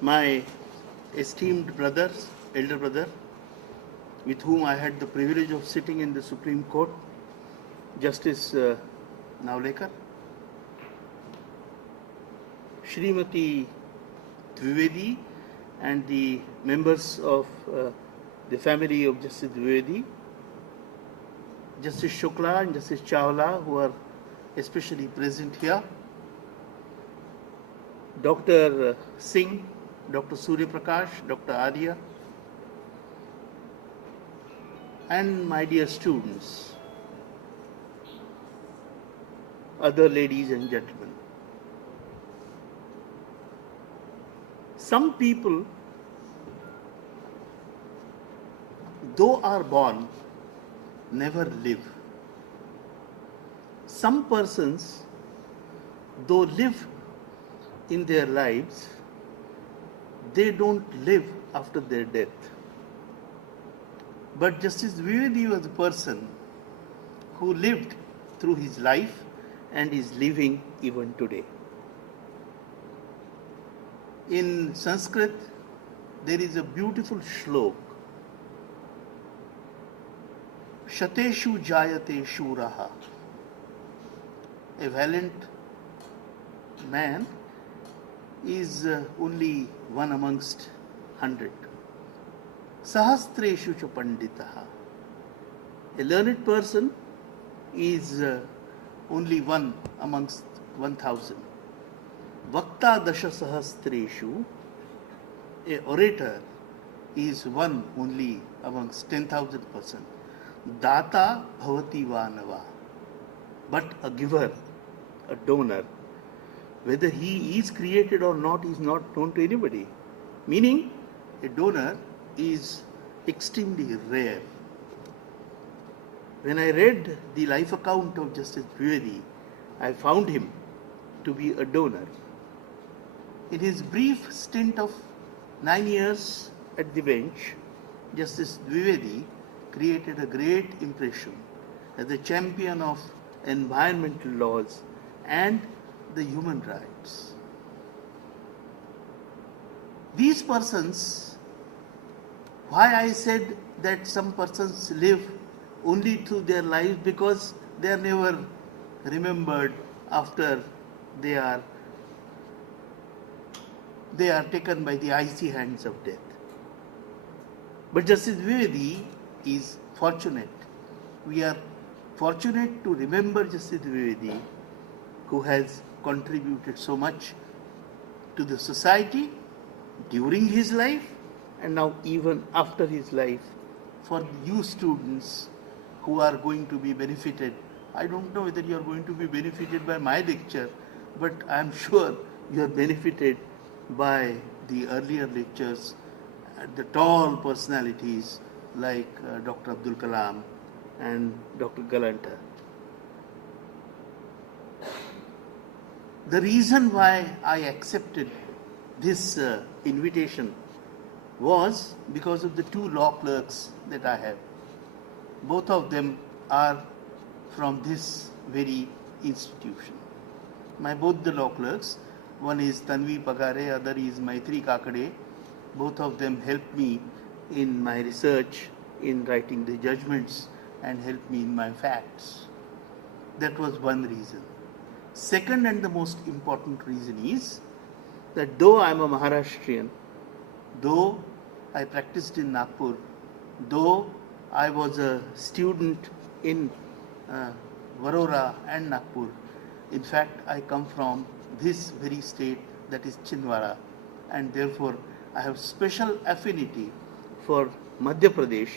my esteemed brother, elder brother, with whom I had the privilege of sitting in the Supreme Court, Justice Navlekar, Shrimati Dwivedi, and the members of the family of Justice Dwivedi, Justice Shukla and Justice Chawla, who are especially present here, Dr. Singh, Dr. Surya Prakash, Dr. Arya, and my dear students, other ladies and gentlemen. Some people, though are born, never live. Some persons, though live in their lives, they don't live after their death. But Justice Dwivedi was a person who lived through his life and is living even today. In Sanskrit, there is a beautiful shlok. Shateshu jayate shuraha. A valiant man is only one amongst 100. Sahastreshu cha panditaha. A learned person is only one amongst 1,000. Vakta dasha sahastreshu. A orator is one only amongst 10,000 persons. Data bhavati vanava. But a giver, a donor, whether he is created or not is not known to anybody. Meaning, a donor is extremely rare. When I read the life account of Justice Dwivedi, I found him to be a donor. In his brief stint of 9 years at the bench, Justice Dwivedi created a great impression as a champion of environmental laws and the human rights. These persons, why I said that some persons live only through their lives, because they are never remembered after they are taken by the icy hands of death. But Justice Dwivedi is fortunate. We are fortunate to remember Justice Dwivedi, who has contributed so much to the society during his life and now even after his life, for you students who are going to be benefited. I don't know whether you are going to be benefited by my lecture, but I am sure you are benefited by the earlier lectures, the tall personalities like Dr. Abdul Kalam and Dr. Galanta. The reason why I accepted this invitation was because of the two law clerks that I have. Both of them are from this very institution. Both the law clerks, one is Tanvi Pagare, other is Maitri Kakade. Both of them helped me in my research, in writing the judgments, and helped me in my facts. That was one reason. Second and the most important reason is that though I am a Maharashtrian, though I practiced in Nagpur, though I was a student in Varora and Nagpur, in fact I come from this very state, that is Chhindwara, and therefore I have special affinity for Madhya Pradesh,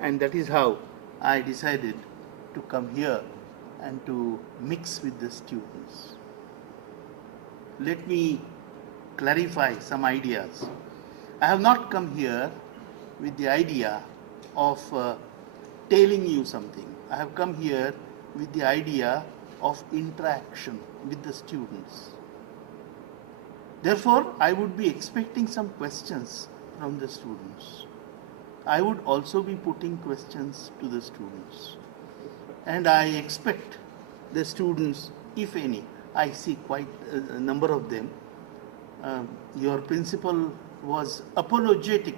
and that is how I decided to come here and to mix with the students. Let me clarify some ideas. I have not come here with the idea of telling you something. I have come here with the idea of interaction with the students. Therefore, I would be expecting some questions from the students. I would also be putting questions to the students. And I expect the students, if any, I see quite a number of them. Your principal was apologetic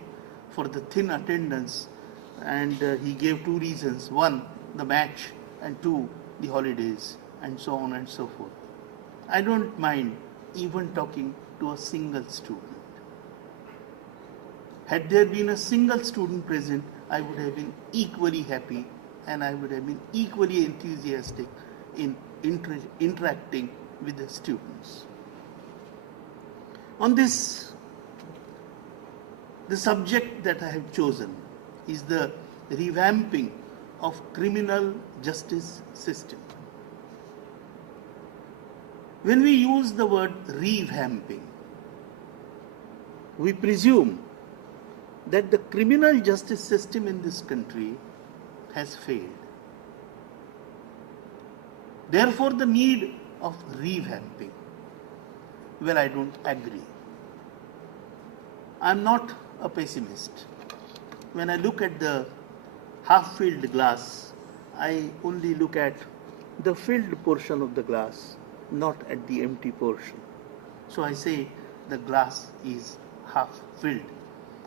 for the thin attendance, and he gave two reasons: one, the match, and two, the holidays, and so on and so forth. I don't mind even talking to a single student. Had there been a single student present, I would have been equally happy and I would have been equally enthusiastic in interacting with the students. On this, the subject that I have chosen is the revamping of criminal justice system. When we use the word revamping, we presume that the criminal justice system in this country has failed. Therefore, the need of revamping. Well, I don't agree. I'm not a pessimist. When I look at the half-filled glass, I only look at the filled portion of the glass, not at the empty portion. So I say the glass is half filled.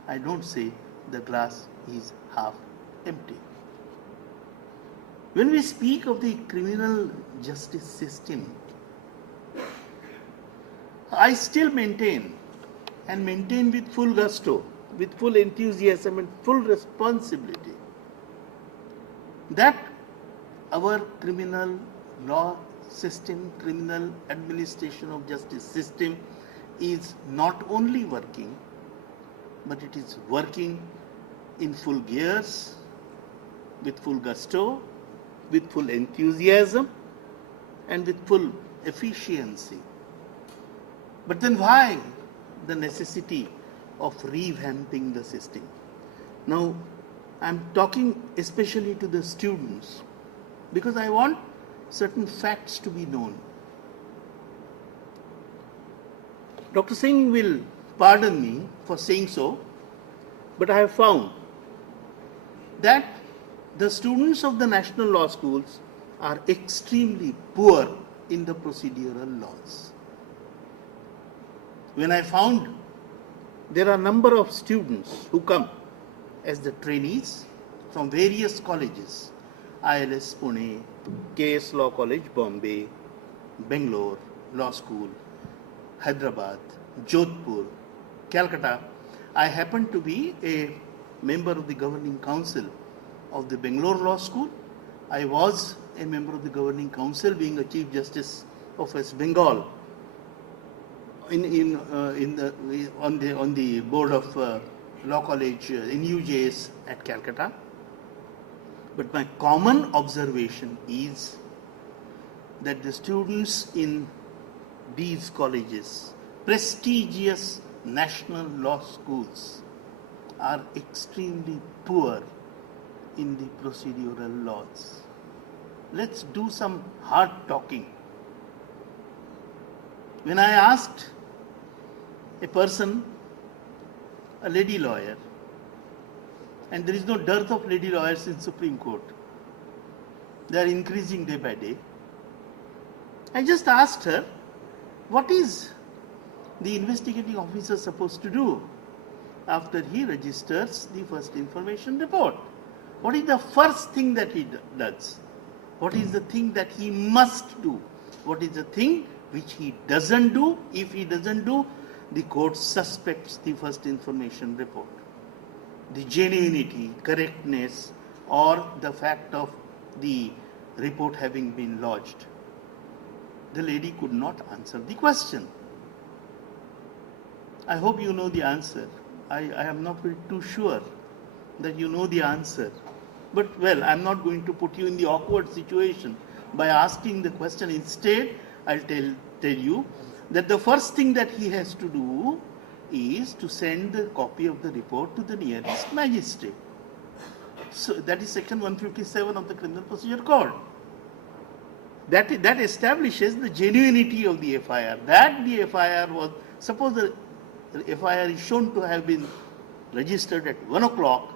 I don't say the glass is half empty. When we speak of the criminal justice system, I still maintain, and maintain with full gusto, with full enthusiasm and full responsibility, that our criminal law system, criminal administration of justice system is not only working, but it is working in full gears, with full gusto, with full enthusiasm, and with full efficiency. But then why the necessity of revamping the system? Now, I'm talking especially to the students because I want certain facts to be known. Dr. Singh will pardon me for saying so, but I have found that the students of the national law schools are extremely poor in the procedural laws. When I found there are a number of students who come as the trainees from various colleges, ILS Pune, KS Law College Bombay, Bangalore Law School, Hyderabad, Jodhpur, Calcutta. I happen to be a member of the governing council of the Bangalore Law School. I was a member of the governing council, being a Chief Justice of West Bengal on the board of Law College NUJS at Calcutta. But my common observation is that the students in these colleges, prestigious national law schools, are extremely poor in the procedural laws. Let's do some hard talking. When I asked a person, a lady lawyer, and there is no dearth of lady lawyers in Supreme Court, they are increasing day by day. I just asked her, what is the investigating officer supposed to do after he registers the first information report? What is the first thing that he does? What is the thing that he must do? What is the thing which he doesn't do? If he doesn't do, the court suspects the first information report. The genuinity, correctness, or the fact of the report having been lodged. The lady could not answer the question. I hope you know the answer. I am not too sure that you know the answer. But well, I'm not going to put you in the awkward situation by asking the question. Instead, I'll tell you that the first thing that he has to do is to send the copy of the report to the nearest magistrate. So that is section 157 of the Criminal Procedure Code. That establishes the genuinity of the FIR. That the FIR was, suppose the FIR is shown to have been registered at 1 o'clock,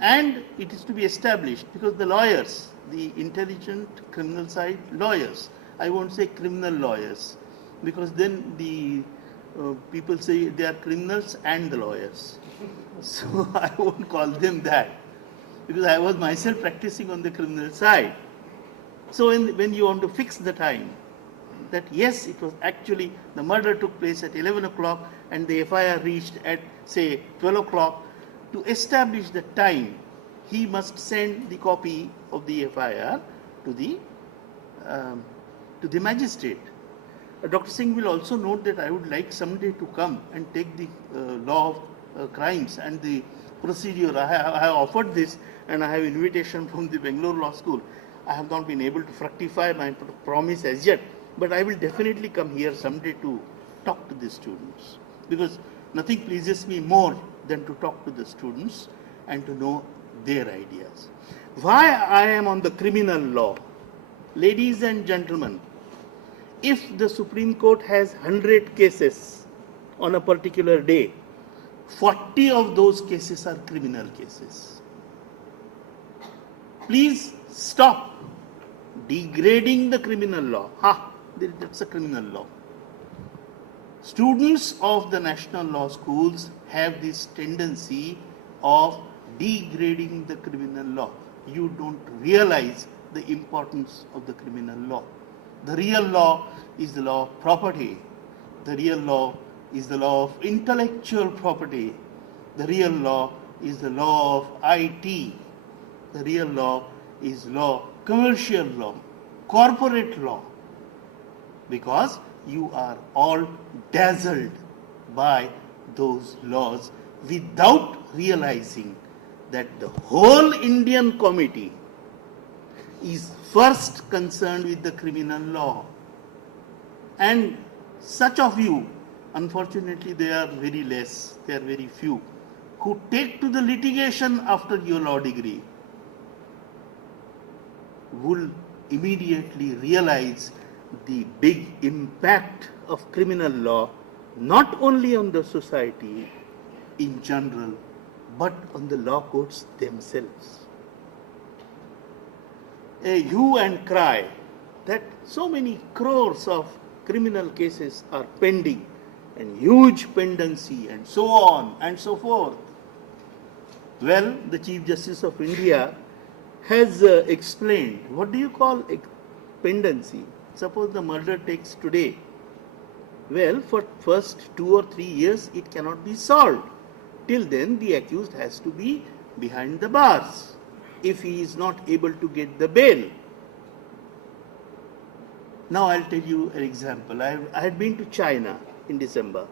and it is to be established because the lawyers, the intelligent criminal side lawyers, I won't say criminal lawyers, because then the people say they are criminals and the lawyers. So I won't call them that, because I was myself practicing on the criminal side. So when you want to fix the time, that yes, it was actually, the murder took place at 11 o'clock and the FIR reached at, say, 12 o'clock, to establish the time, he must send the copy of the FIR to the magistrate. Dr. Singh will also note that I would like someday to come and take the law of crimes and the procedure. I have offered this, and I have invitation from the Bangalore Law School. I have not been able to fructify my promise as yet, but I will definitely come here someday to talk to the students, because nothing pleases me more than to talk to the students and to know their ideas. Why I am on the criminal law? Ladies and gentlemen, if the Supreme Court has 100 cases on a particular day, 40 of those cases are criminal cases. Please stop degrading the criminal law. That's a criminal law. Students of the national law schools have this tendency of degrading the criminal law. You don't realize the importance of the criminal law. The real law is the law of property. The real law is the law of intellectual property. The real law is the law of IT. The real law is commercial law, corporate law, because you are all dazzled by those laws without realizing that the whole Indian committee is first concerned with the criminal law. And such of you, unfortunately they are very less, they are very few, who take to the litigation after your law degree, will immediately realize the big impact of criminal law, not only on the society in general, but on the law courts themselves. A hue and cry that so many crores of criminal cases are pending, and huge pendency, and so on and so forth. Well, the Chief Justice of India has explained, what do you call pendency? Suppose the murder takes today. Well, for first 2 or 3 years it cannot be solved. Till then the accused has to be behind the bars if he is not able to get the bail. Now I'll tell you an example. I had been to China in December.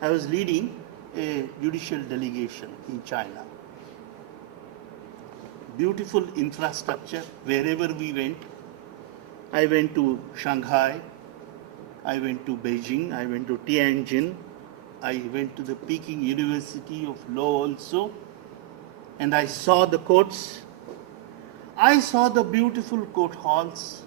I was leading a judicial delegation in China. Beautiful infrastructure wherever we went. I went to Shanghai, I went to Beijing, I went to Tianjin, I went to the Peking University of Law also, and I saw the courts. I saw the beautiful court halls.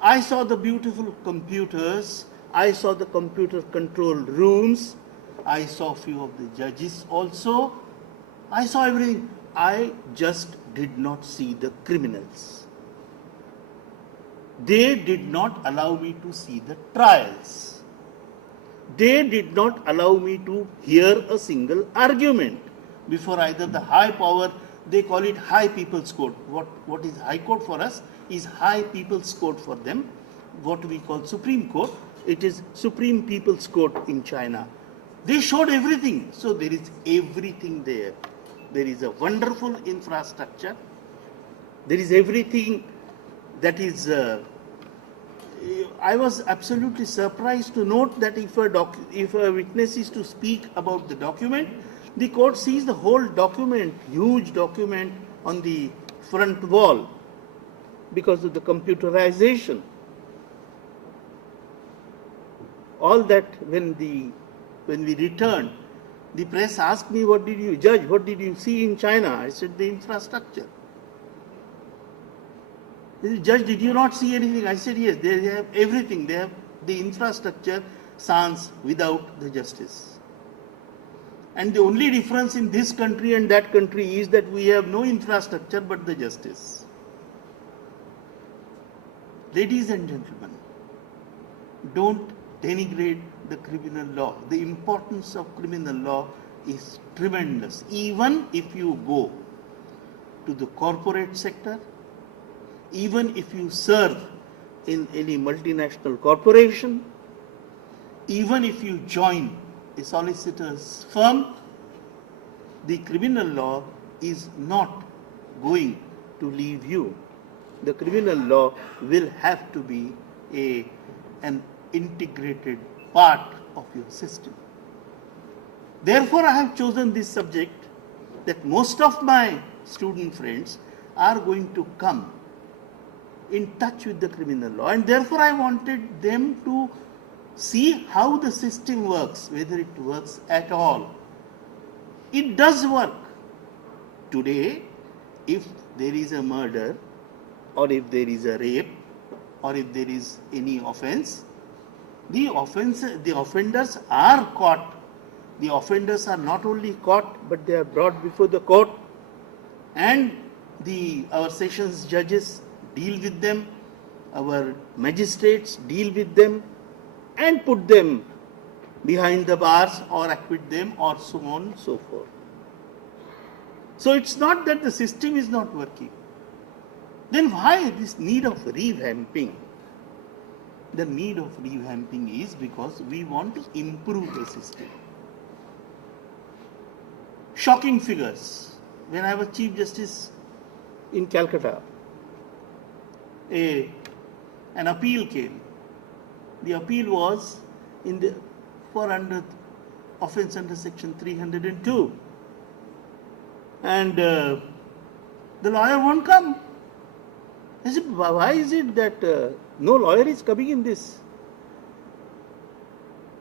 I saw the beautiful computers. I saw the computer controlled rooms. I saw a few of the judges also. I saw everything. I just did not see the criminals. They did not allow me to see the trials. They did not allow me to hear a single argument before either the high power, they call it high people's court. What is high court for us is high people's court for them. What we call Supreme Court, it is Supreme People's Court in China. They showed everything. So there is everything there. There is a wonderful infrastructure. There is everything that is... I was absolutely surprised to note that if a witness is to speak about the document, the court sees the whole document, huge document on the front wall because of the computerization. All that when we returned, the press asked me, what did you judge? What did you see in China? I said, the infrastructure. They said, Judge, did you not see anything? I said, yes, they have everything. They have the infrastructure sans without the justice. And the only difference in this country and that country is that we have no infrastructure but the justice. Ladies and gentlemen, don't denigrate the criminal law. The importance of criminal law is tremendous. Even if you go to the corporate sector, even if you serve in any multinational corporation, even if you join a solicitor's firm, the criminal law is not going to leave you. The criminal law will have to be an integrated part of your system. Therefore, I have chosen this subject that most of my student friends are going to come in touch with the criminal law, and therefore I wanted them to see how the system works, whether it works at all. It does work. Today, if there is a murder, or if there is a rape, or if there is any offense, the offenders are caught. The offenders are not only caught, but they are brought before the court, and our sessions judges deal with them, our magistrates deal with them, and put them behind the bars or acquit them, or so on and so forth. So it's not that the system is not working. Then why this need of revamping? The need of revamping is because we want to improve the system. Shocking figures. When I was Chief Justice in Calcutta, an appeal came. The appeal was for offence under section 302. And the lawyer won't come. I said, why is it that no lawyer is coming in this?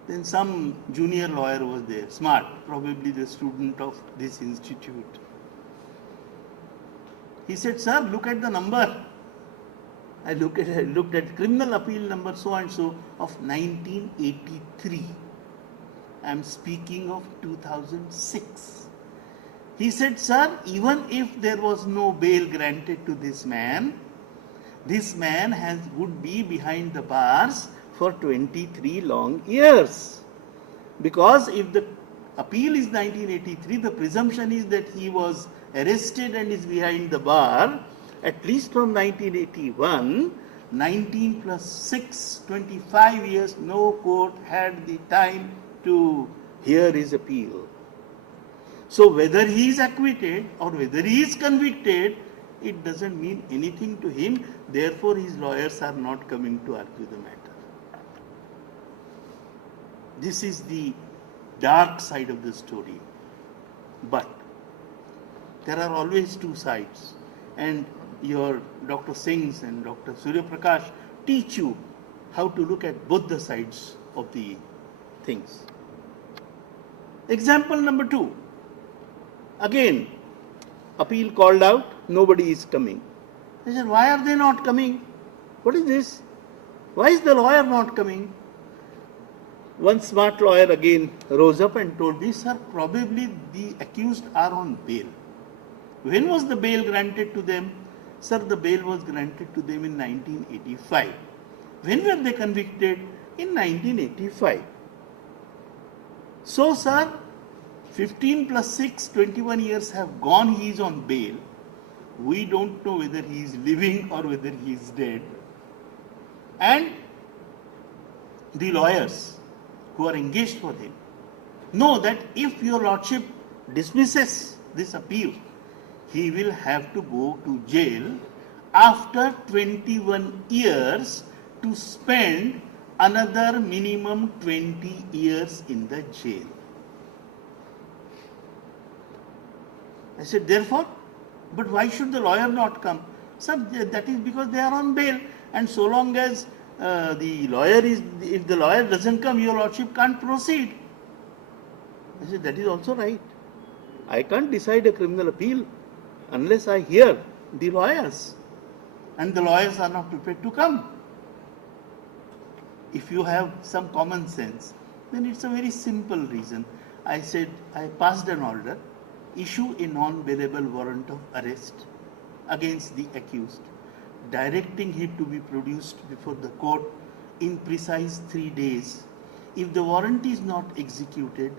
Then some junior lawyer was there, smart, probably the student of this institute. He said, sir, look at the number. I looked at criminal appeal number so and so of 1983. I am speaking of 2006. He said, sir, even if there was no bail granted to this man would be behind the bars for 23 long years. Because if the appeal is 1983, the presumption is that he was arrested and is behind the bar. At least from 1981, 19 plus 6, 25 years, no court had the time to hear his appeal. So whether he is acquitted or whether he is convicted, it doesn't mean anything to him. Therefore, his lawyers are not coming to argue the matter. This is the dark side of the story. But there are always two sides. And your Dr. Singhs and Dr. Surya Prakash teach you how to look at both the sides of the things. Example number 2. Again, appeal called out, nobody is coming. I said, why are they not coming? What is this? Why is the lawyer not coming? One smart lawyer again rose up and told me, sir, probably the accused are on bail. When was the bail granted to them? Sir, the bail was granted to them in 1985. When were they convicted? In 1985. So, sir, 15 plus 6, 21 years have gone, he is on bail. We don't know whether he is living or whether he is dead. And the lawyers who are engaged for him know that if your lordship dismisses this appeal, he will have to go to jail after 21 years to spend another minimum 20 years in the jail. I said, therefore, but why should the lawyer not come? Sir, that is because they are on bail, and so long as if the lawyer doesn't come, your lordship can't proceed. I said, that is also right. I can't decide a criminal appeal unless I hear the lawyers, and the lawyers are not prepared to come. If you have some common sense, then it's a very simple reason. I said, I passed an order, issue a non-bailable warrant of arrest against the accused, directing him to be produced before the court in precise 3 days if the warranty is not executed,